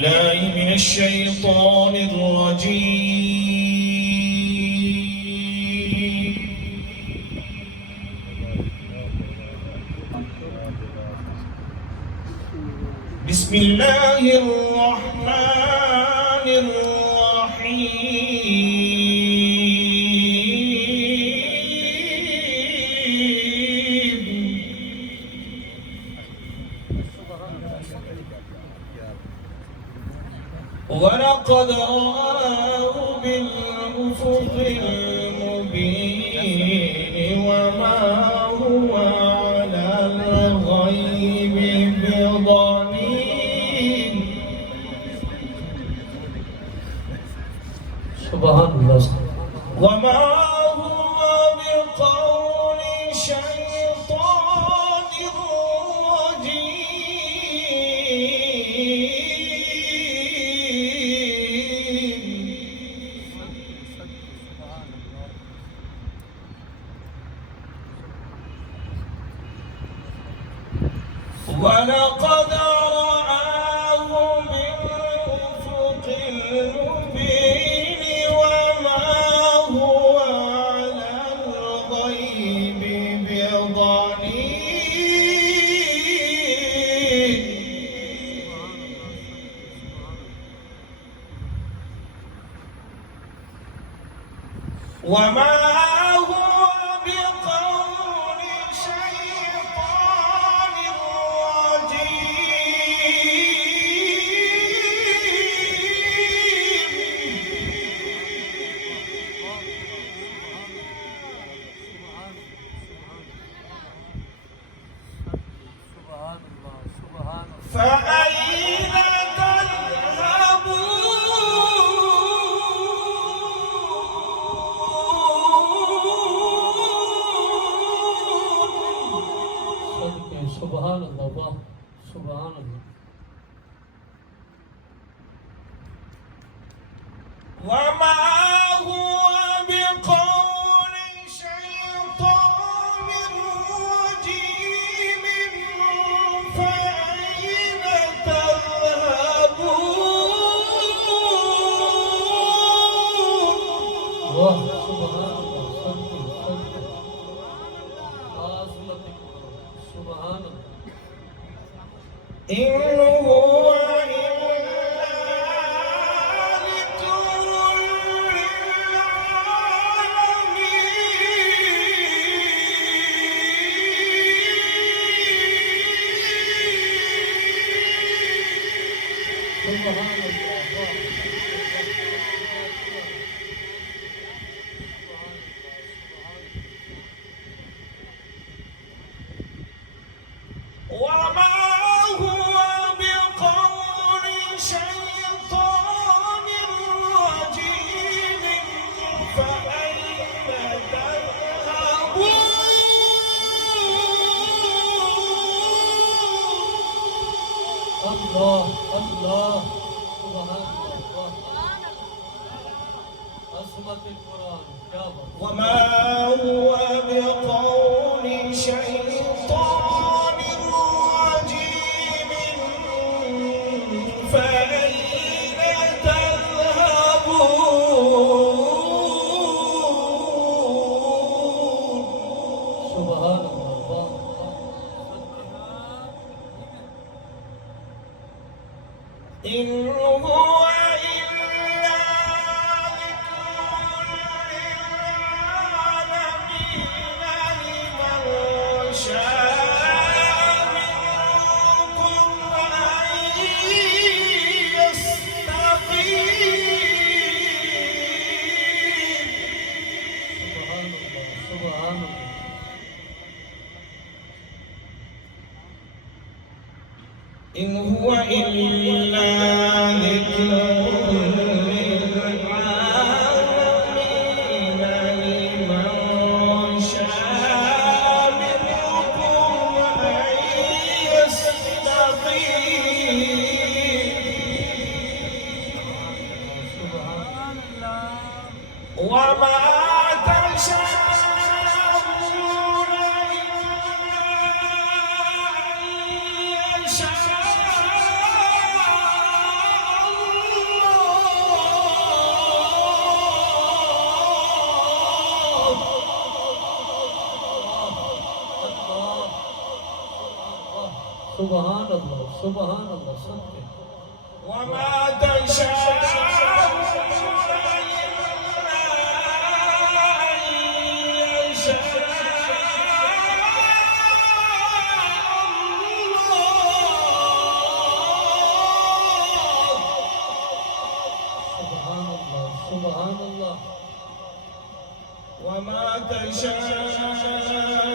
الله من الشيطان الرجيم. بسم الله الرحمن الرحيم. ولقد رآه بالأفق المبين وما هو على الغيب بضنين. سبحان الله. وما هو بقول شيطان رجيم. ولقد رآه بالأفق المبين وما هو على الغيب بضنين. وما هو بقول شيطان فأين تذهبون؟ سبحان الله. سبحان الله. وما هو بقول شيطان رجيم فأين تذهبون؟ سبحان الله. سبحان الله. إن هو إلا ذكر للعالمين. سبحان الله. وما هو بقول شيطان رجيم فأين تذهبون؟ الله الله. سبحان الله. عظمة القرآن. يا الله. وما هو بقول شيطان رجيم فأين تذهبون؟ سبحان الله. إن هو إلا ذكر للعالمين لمن شاء منكم أن يستقيم. سبحان الله. إن هو إلا ذكر للعالمين لمن شاء منكم أن يستقيم. وما تشاءون إلا أن يشاء سبحان الله سبحان الله सत्य وما تشاءون سبحان الله سبحان الله وما تشاءون